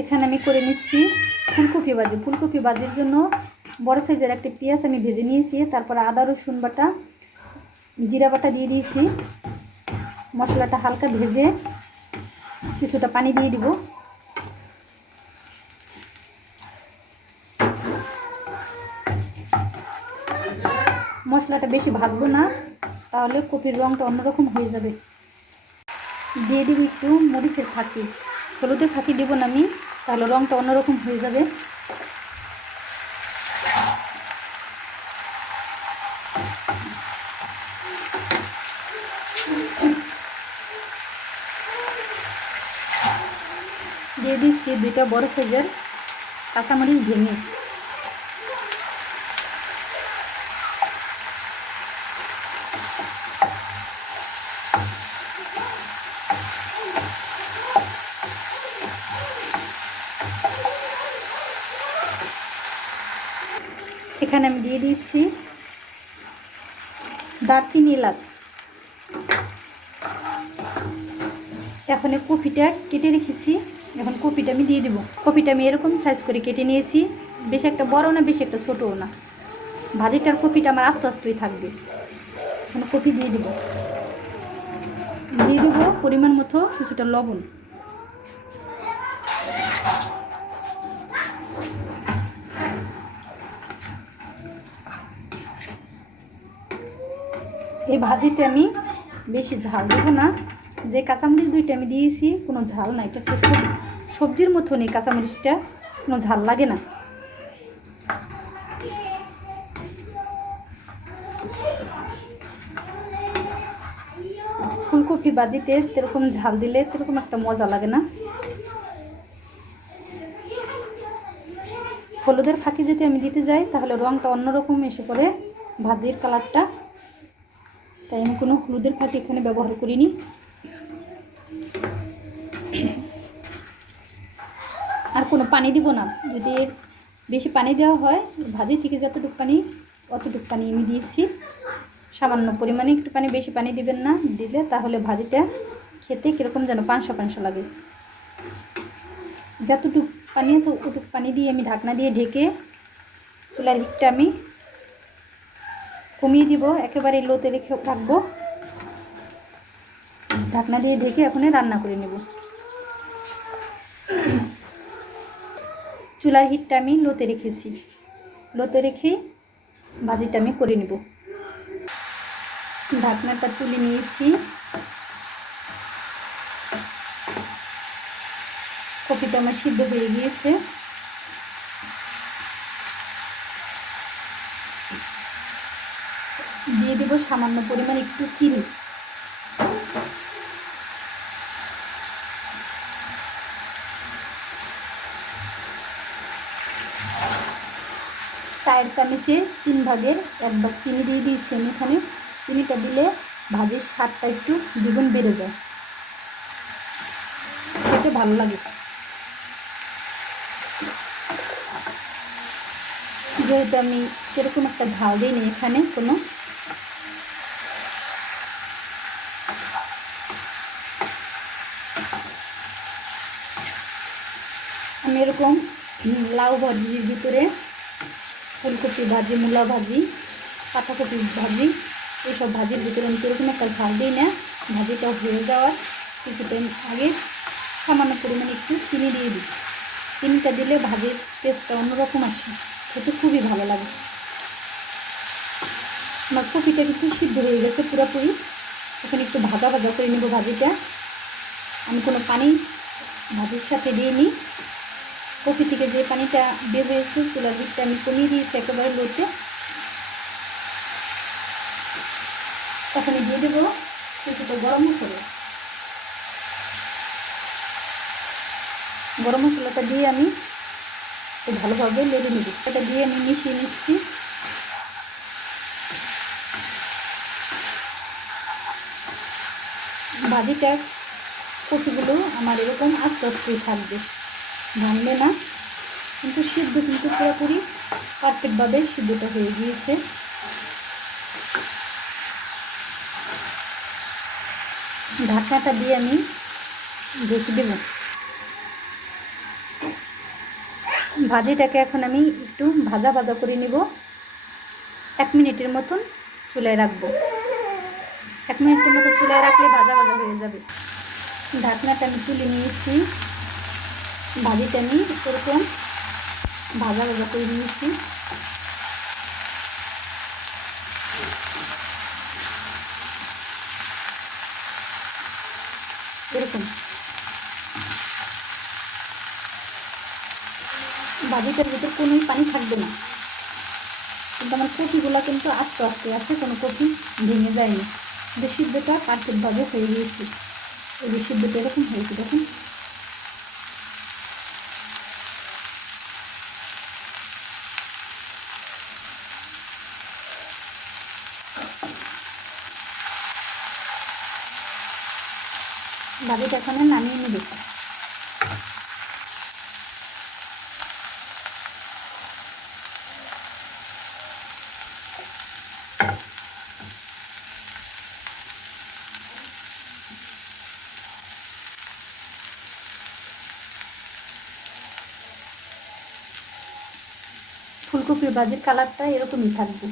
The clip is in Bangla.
এখানে আমি করে নিচ্ছি ফুলকপি ভাজি। ফুলকপি ভাজির জন্য বড় সাইজের একটি পেঁয়াজ আমি ভেজে নিয়েছি, তারপরে আদা রসুন বাটা জিরা বাটা দিয়ে দিয়েছি। মশলাটা হালকা ভেজে কিছুটা পানি দিয়ে দিব। মশলাটা বেশি ভাজবো না, তাহলে কপির রঙটা অন্যরকম হয়ে যাবে। দিয়ে দিব একটু মরিচের ফাঁকি, হলুদের ফাঁকি দেবো না আমি, তাহলে রঙটা অন্যরকম হয়ে যাবে। দিয়ে দিচ্ছি 2টা বড় সাইজের কাঁচামরিচ ভেঙে। এখানে আমি দিয়ে দিচ্ছি দারচিনি এলাচ। এখন কপিটা কেটে রেখেছি, এখন কপিটা আমি দিয়ে দেবো। কপিটা আমি এরকম সাইজ করে কেটে নিয়েছি, বেশি একটা বড় না বেশি একটা ছোটও না। ভাজিটার কপিটা আমার আস্তে আস্তেই থাকবে। এখন কপি দিয়ে দেবো। দিয়ে দেবো পরিমাণ মতো কিছুটা লবণ। এই ভাজিতে আমি বেশি ঝাল দেবো না, যে কাঁচামরিচ 2টা আমি দিয়েছি কোনো ঝাল না, এটা একটু সবজির মতো নেই, কাঁচামরিচটা কোনো ঝাল লাগে না। ফুলকপি ভাজিতে এরকম ঝাল দিলে এরকম একটা মজা লাগে না। হলুদের ফাঁকি যদি আমি দিতে যাই তাহলে রঙটা অন্যরকম এসে পড়ে ভাজির কালারটা, তাই আমি কোনো হলুদের ফাঁকি এখানে ব্যবহার করিনি। আর কোনো পানি দিব না, যদি বেশি পানি দেওয়া হয় ভাজি থেকে যতটুকু পানি অতটুকু পানি আমি দিয়েছি। সামান্য পরিমাণে একটু পানি, বেশি পানি দিবেন না, দিলে তাহলে ভাজিটা খেতে কীরকম যেন পানসা পানসা লাগে। যতটুকু পানি আছে ওটুকু পানি দিয়ে আমি ঢাকনা দিয়ে ঢেকে চুলার হিটটা আমি কমিয়ে দিব, একেবারে লোতে রেখে রাখবো। ঢাকনা দিয়ে ঢেকে এখন রান্না করে নেব। চুলার হিটটা আমি লোতে রেখেছি, লোতে রেখেই ভাজিটা আমি করে নেব। ঢাকনাটা তুলে নিয়েছি, কপিটা আমার সিদ্ধ হয়ে গিয়েছে। দিয়ে দেব সামান্য পরিমাণ একটু চিনি। চায়ের চামচে 3 ভাগের 1 ভাগ চিনি দিয়ে দিয়েছি আমি এখানে। চিনিটা দিলে ভাজির স্বাদটা একটু দ্বিগুণ বেড়ে যায়, খেতে ভালো লাগে। যেহেতু আমি সেরকম একটা ঝাল দিইনি এখানে কোনো, আমি এরকম লাউ ভাজির ভিতরে ফুলকপি ভাজি, মূলা ভাজি, পাতাকপি ভাজি, এইসব ভাজির ভিতরে আমি এরকম একটা ঝাল দিই না। ভাজিটা হয়ে যাওয়ার কিছুদিন আগে সামান্য পরিমাণে একটু চিনি দিয়ে দিই। চিনিটা দিলে ভাজির টেস্টটা অন্যরকম আসে, খেতে খুবই ভালো লাগে। আমার কপিটা কিন্তু সিদ্ধ হয়ে গেছে পুরোপুরি, এখন একটু ভাজা ভাজা করে নেব ভাজিটা। আমি কোনো পানি ভাজির সাথে দিয়ে নিই। কপি থেকে যে পানিটা বের হয়েছে চুলার হিটটা আমি কমিয়ে দিয়েছি একেবারে লোতে। তখন দিয়ে দেবো কিছুটা গরম মশলা। গরম মশলাটা দিয়ে আমি ভালোভাবে লেগে নেব। এটা দিয়ে আমি মিশিয়ে নিচ্ছি। ভাজিটা কপিগুলো আমার এরকম আস্তে আস্তে থাকবে, ভাঙবে না, কিন্তু সিদ্ধ কিন্তু পুরোপুরি পারফেক্টভাবে সিদ্ধটা হয়ে গিয়েছে। ঢাকনাটা দিয়ে আমি ঢেকে দেব। ভাজিটাকে এখন আমি একটু ভাজা ভাজা করে নিব। 1 মিনিটের মতন চুলায় রাখবো। 1 মিনিটের মতো চুলায় রাখলে ভাজা ভাজা হয়ে যাবে। ঢাকনাটা আমি তুলে নিয়েছি। ভাজিটা আমি এরকম ভাজা ভাজা করে নিয়েছি। এরকম ভাজিটার ভিতর কোনোই পানি থাকবে না, কিন্তু আমার কপিগুলো কিন্তু আস্তে আস্তে আছে, কোনো কপি ভেঙে যায়নি। সিদ্ধটা পারফেক্টভাবে হয়ে গিয়েছে। এই সিদ্ধটা এরকম হয়েছে দেখুন। ভাজিটা এখানে নামিয়ে নিবে। ফুলকপির ভাজির কালারটা এরকমই থাকবে।